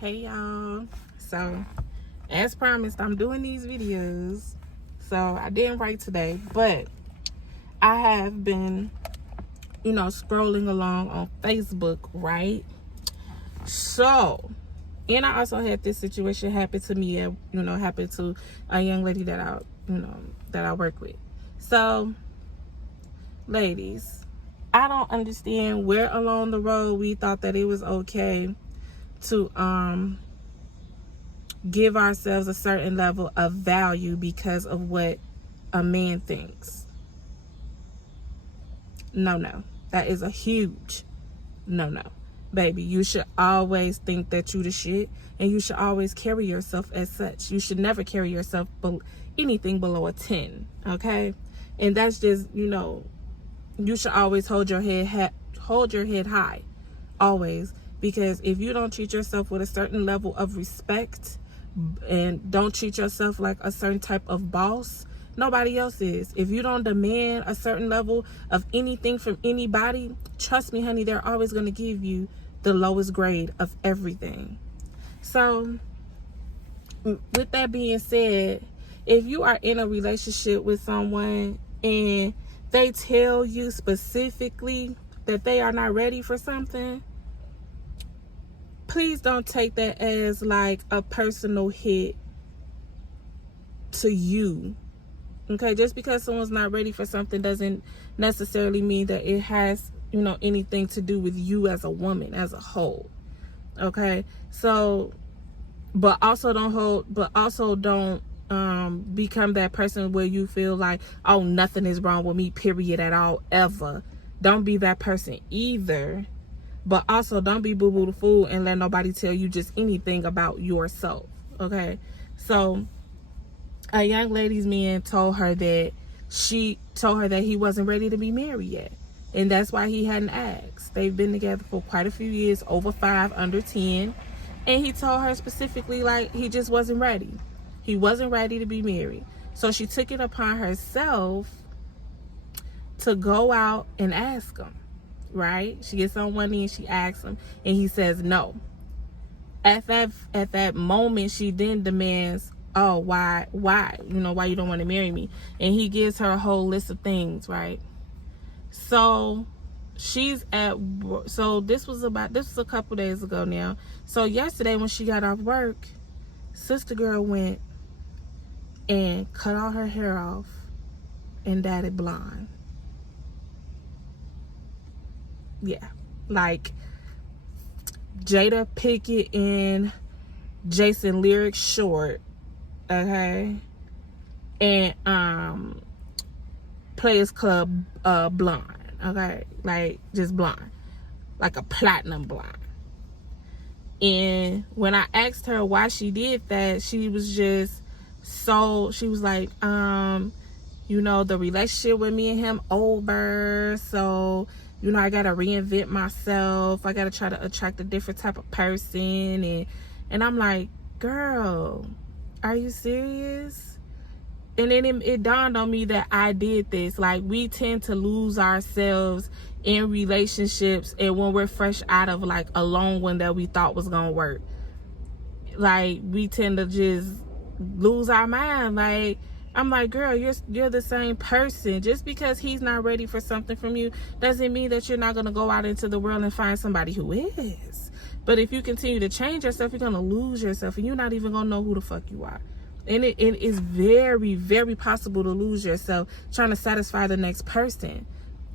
Hey y'all. So as promised, I'm doing these videos. So I didn't write today, but I have been scrolling along on Facebook, right? So, and I also had this situation happen to me, happen to a young lady that I work with. So ladies, I don't understand where along the road we thought that it was okay to give ourselves a certain level of value because of what a man thinks. No. That is a huge no. Baby, you should always think that you the shit, and you should always carry yourself as such. You should never carry yourself anything below a 10, okay? And that's just, you should always hold your head high, always, because if you don't treat yourself with a certain level of respect and don't treat yourself like a certain type of boss, nobody else is. If you don't demand a certain level of anything from anybody, trust me, honey, they're always going to give you the lowest grade of everything. So with that being said, if you are in a relationship with someone and they tell you specifically that they are not ready for something, please don't take that as like a personal hit to you. Okay, just because someone's not ready for something doesn't necessarily mean that it has, anything to do with you as a woman, as a whole. Okay, so, but also don't become that person where you feel like, oh, nothing is wrong with me, period, at all, ever. Don't be that person either. But also don't be boo-boo the fool and let nobody tell you just anything about yourself. Okay, so a young lady's man told her that he wasn't ready to be married yet, and that's why he hadn't asked. They've been together for quite a few years, over 5, under 10, and he told her specifically, like, he just wasn't ready. He wasn't ready to be married. So she took it upon herself to go out and ask him, right? She gets on one knee and she asks him, and he says no. At that moment, she then demands, oh, why you don't want to marry me? And he gives her a whole list of things, right? So this was a couple days ago now. So yesterday when she got off work, sister girl went and cut all her hair off and dyed it blonde. Yeah, like Jada Pinkett and Jason Lyric short, okay, and Players Club blonde, okay, like just blonde, like a platinum blonde. And when I asked her why she did that, she was like, the relationship with me and him over, so I gotta reinvent myself. I gotta try to attract a different type of person. And I'm like, girl, are you serious? And then it dawned on me that I did this. Like, we tend to lose ourselves in relationships, and when we're fresh out of like a long one that we thought was gonna work, like, we tend to just lose our mind. Like, I'm like, girl, you're the same person. Just because he's not ready for something from you doesn't mean that you're not going to go out into the world and find somebody who is. But if you continue to change yourself, you're going to lose yourself, and you're not even going to know who the fuck you are. And it is very, very possible to lose yourself trying to satisfy the next person.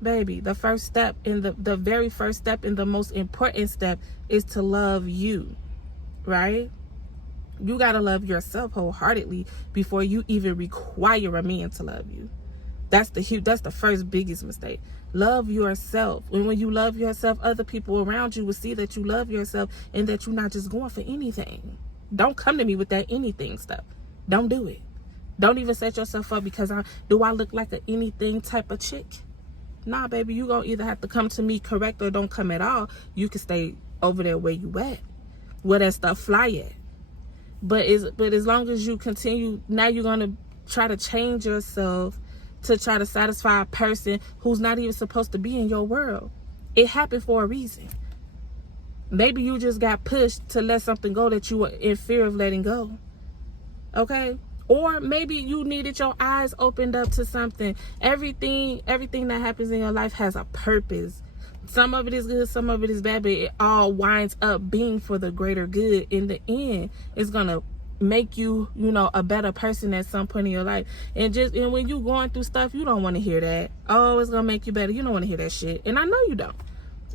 Baby, the first step, and the very first step, and the most important step, is to love you, right? You gotta love yourself wholeheartedly before you even require a man to love you. That's the first biggest mistake. Love yourself. And when you love yourself, other people around you will see that you love yourself and that you're not just going for anything. Don't come to me with that anything stuff. Don't do it. Don't even set yourself up because do I look like an anything type of chick? Nah, baby, you gonna either have to come to me correct or don't come at all. You can stay over there where you at, where that stuff fly at. But as long as you continue, now you're going to try to change yourself to try to satisfy a person who's not even supposed to be in your world. It happened for a reason. Maybe you just got pushed to let something go that you were in fear of letting go. Okay? Or maybe you needed your eyes opened up to something. Everything that happens in your life has a purpose. Some of it is good, some of it is bad, but it all winds up being for the greater good. In the end, it's gonna make you, a better person at some point in your life. And when you going through stuff, you don't want to hear that. Oh, it's gonna make you better. You don't want to hear that shit, and I know you don't.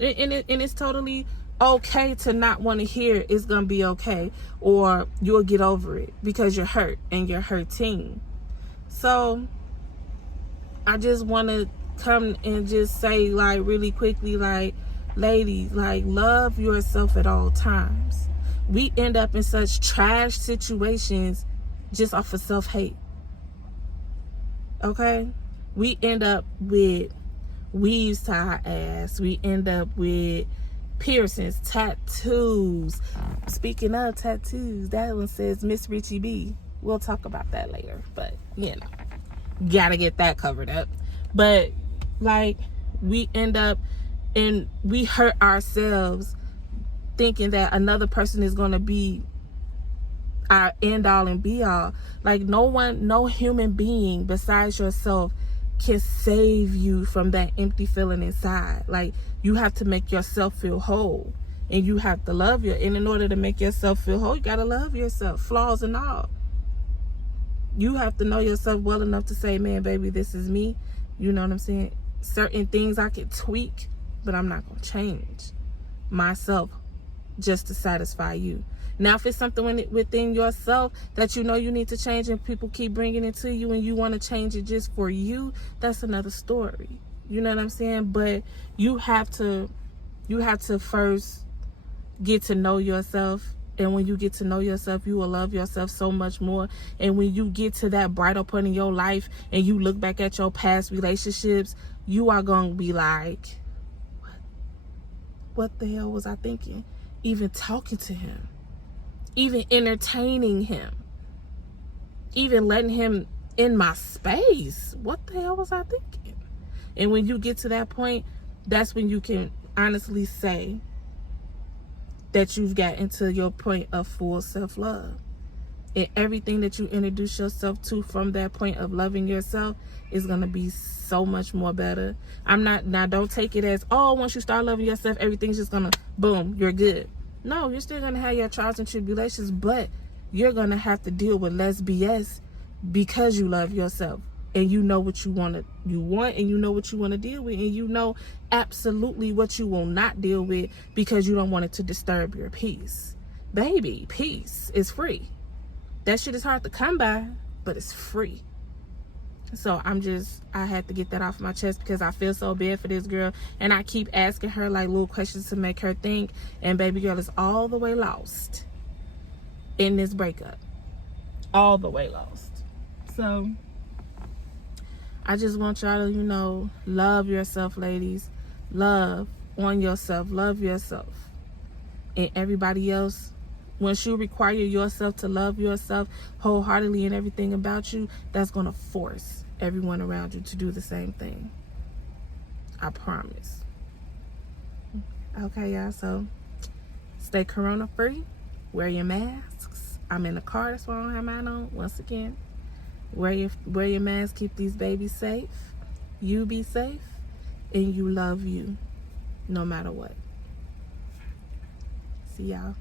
And it's totally okay to not want to hear it's gonna be okay, or you'll get over it, because you're hurt and you're hurting. So I just want to come and just say, like, really quickly, like, ladies, like, love yourself at all times. We end up in such trash situations just off of self-hate. Okay? We end up with weaves to our ass. We end up with piercings, tattoos. Speaking of tattoos, that one says Miss Richie B. We'll talk about that later, but gotta get that covered up. But like, we end up and we hurt ourselves thinking that another person is going to be our end all and be all. Like, no human being besides yourself can save you from that empty feeling inside. Like, you have to make yourself feel whole, and you have to love and in order to make yourself feel whole, you gotta love yourself, flaws and all. You have to know yourself well enough to say, man, baby, this is me. You know what I'm saying? Certain things I can tweak, but I'm not gonna change myself just to satisfy you. Now, if it's something within yourself that you need to change, and people keep bringing it to you and you want to change it just for you, that's another story. You know what I'm saying? But you have to first get to know yourself. And when you get to know yourself, you will love yourself so much more. And when you get to that brighter point in your life and you look back at your past relationships, you are going to be like, what the hell was I thinking? Even talking to him, even entertaining him, even letting him in my space. What the hell was I thinking? And when you get to that point, that's when you can honestly say that you've gotten to your point of full self-love. And everything that you introduce yourself to from that point of loving yourself is going to be so much more better. Now don't take it as, oh, once you start loving yourself, everything's just going to, boom, you're good. No, you're still going to have your trials and tribulations, but you're going to have to deal with less BS because you love yourself. And you know what you want, and you know what you want to deal with, and you know absolutely what you will not deal with because you don't want it to disturb your peace. Baby, peace is free. That shit is hard to come by, but it's free. So I had to get that off my chest because I feel so bad for this girl, and I keep asking her like little questions to make her think, and baby girl is all the way lost in this breakup. All the way lost. So I just want y'all to, love yourself, ladies. Love on yourself. Love yourself. And everybody else, once you require yourself to love yourself wholeheartedly and everything about you, that's going to force everyone around you to do the same thing. I promise. Okay, y'all. So stay corona free. Wear your masks. I'm in the car. That's why I don't have mine on. Once again. Wear your mask, keep these babies safe, you be safe, and you love you no matter what. See y'all.